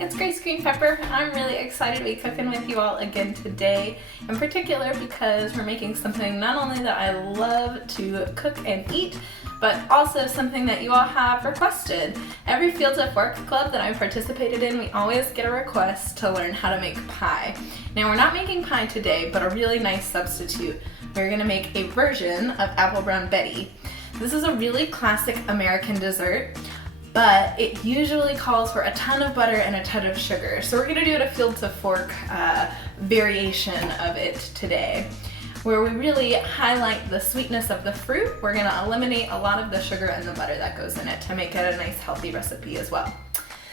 it's Grace Green Pepper. I'm really excited to be cooking with you all again today, in particular because we're making something not only that I love to cook and eat, but also something that you all have requested. Every Fields at Fork club that I've participated in, we always get a request to learn how to make pie. Now we're not making pie today, but a really nice substitute. We're gonna make a version of Apple Brown Betty. This is a really classic American dessert, but it usually calls for a ton of butter and a ton of sugar. So we're gonna do a Fields at Fork variation of it today, where we really highlight the sweetness of the fruit. We're gonna eliminate a lot of the sugar and the butter that goes in it to make it a nice healthy recipe as well.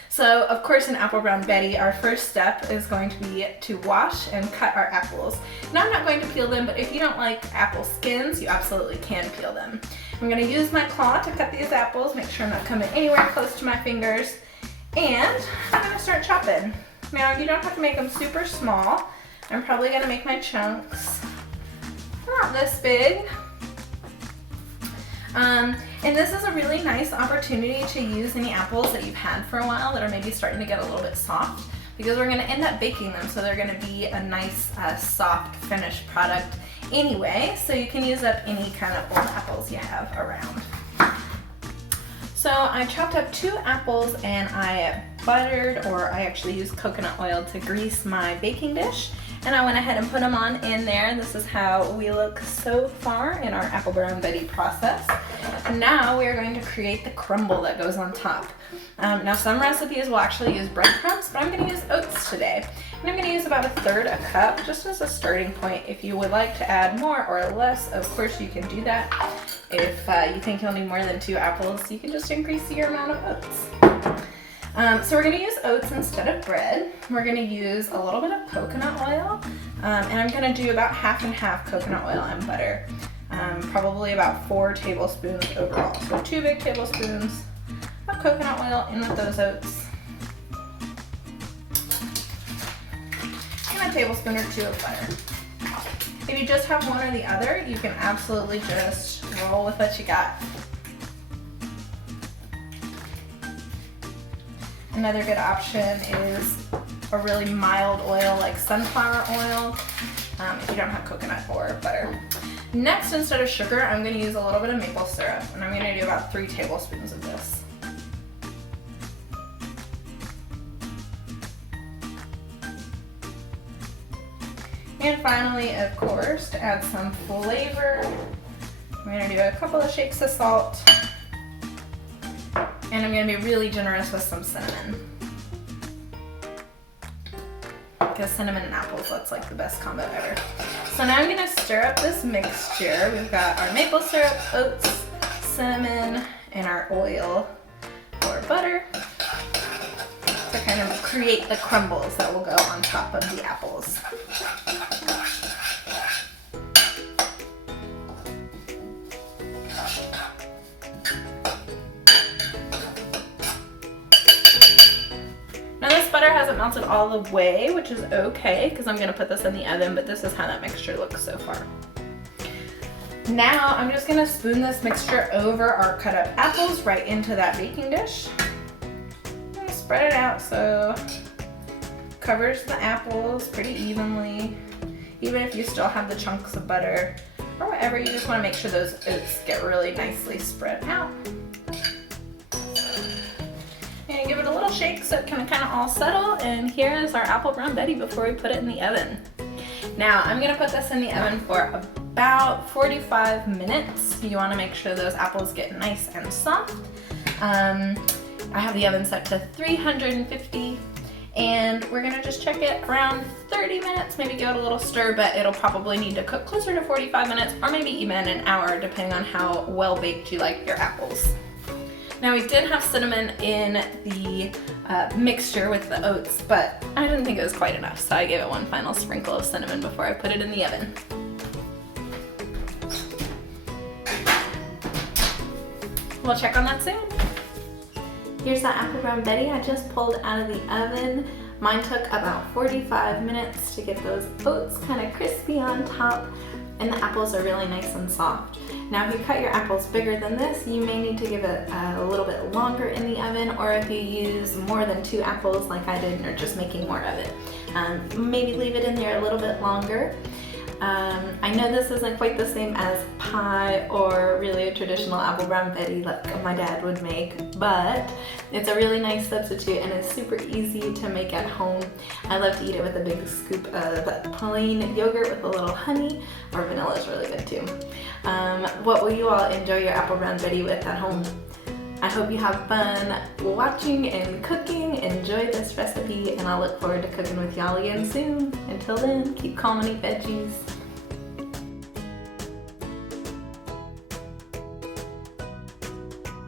So of course in Apple Brown Betty, our first step is going to be to wash and cut our apples. Now I'm not going to peel them, but if you don't like apple skins, you absolutely can peel them. I'm gonna use my claw to cut these apples, make sure I'm not coming anywhere close to my fingers, and I'm gonna start chopping. Now you don't have to make them super small. I'm probably gonna make my chunks not this big. And this is a really nice opportunity to use any apples that you've had for a while that are maybe starting to get a little bit soft, because we're gonna end up baking them, so they're gonna be a nice soft finished product anyway, so you can use up any kind of old apples you have around. So I chopped up 2 apples and I buttered, or I actually used coconut oil to grease my baking dish. And I went ahead and put them on in there. This is how we look so far in our Apple Brown Betty process. And now we are going to create the crumble that goes on top. Now some recipes will actually use breadcrumbs, but I'm going to use oats today. And I'm going to use about 1/3 a cup just as a starting point. If you would like to add more or less, of course you can do that. If you think you'll need more than 2 apples, you can just increase your amount of oats. So we're going to use oats instead of bread. We're going to use a little bit of coconut oil, and I'm going to do about half and half coconut oil and butter. Probably about 4 tablespoons overall. So 2 big tablespoons of coconut oil in with those oats, and a tablespoon or 2 of butter. If you just have one or the other, you can absolutely just roll with what you got. Another good option is a really mild oil like sunflower oil, if you don't have coconut or butter. Next, instead of sugar, I'm going to use a little bit of maple syrup, and I'm going to do about 3 tablespoons of this. And finally, of course, to add some flavor, I'm going to do a couple of shakes of salt. And I'm going to be really generous with some cinnamon, because cinnamon and apples, that's like the best combo ever. So now I'm going to stir up this mixture. We've got our maple syrup, oats, cinnamon, and our oil or butter to kind of create the crumbles that will go on top of the apples. Butter hasn't melted all the way, which is okay because I'm going to put this in the oven, but this is how that mixture looks so far. Now I'm just going to spoon this mixture over our cut up apples right into that baking dish. I'm going to spread it out so it covers the apples pretty evenly, even if you still have the chunks of butter or whatever. You just want to make sure those oats get really nicely spread out. And give it a little shake so it can kind of all settle, and here is our Apple Brown Betty before we put it in the oven. Now I'm going to put this in the oven for about 45 minutes. You want to make sure those apples get nice and soft. I have the oven set to 350, and we're going to just check it around 30 minutes, maybe give it a little stir, but it'll probably need to cook closer to 45 minutes or maybe even an hour depending on how well baked you like your apples. Now we did have cinnamon in the mixture with the oats, but I didn't think it was quite enough, so I gave it one final sprinkle of cinnamon before I put it in the oven. We'll check on that soon. Here's that Apple Brown Betty I just pulled out of the oven. Mine took about 45 minutes to get those oats kind of crispy on top, and the apples are really nice and soft. Now if you cut your apples bigger than this, you may need to give it a little bit longer in the oven, or if you use more than 2 apples like I did and are just making more of it, maybe leave it in there a little bit longer. I know this isn't quite the same as pie or really a traditional apple brown Betty like my dad would make, but it's a really nice substitute and it's super easy to make at home. I love to eat it with a big scoop of plain yogurt with a little honey, or vanilla is really good too. What will you all enjoy your apple brown Betty with at home? I hope you have fun watching and cooking. Enjoy this recipe, and I'll look forward to cooking with y'all again soon. Until then, keep calm and eat veggies.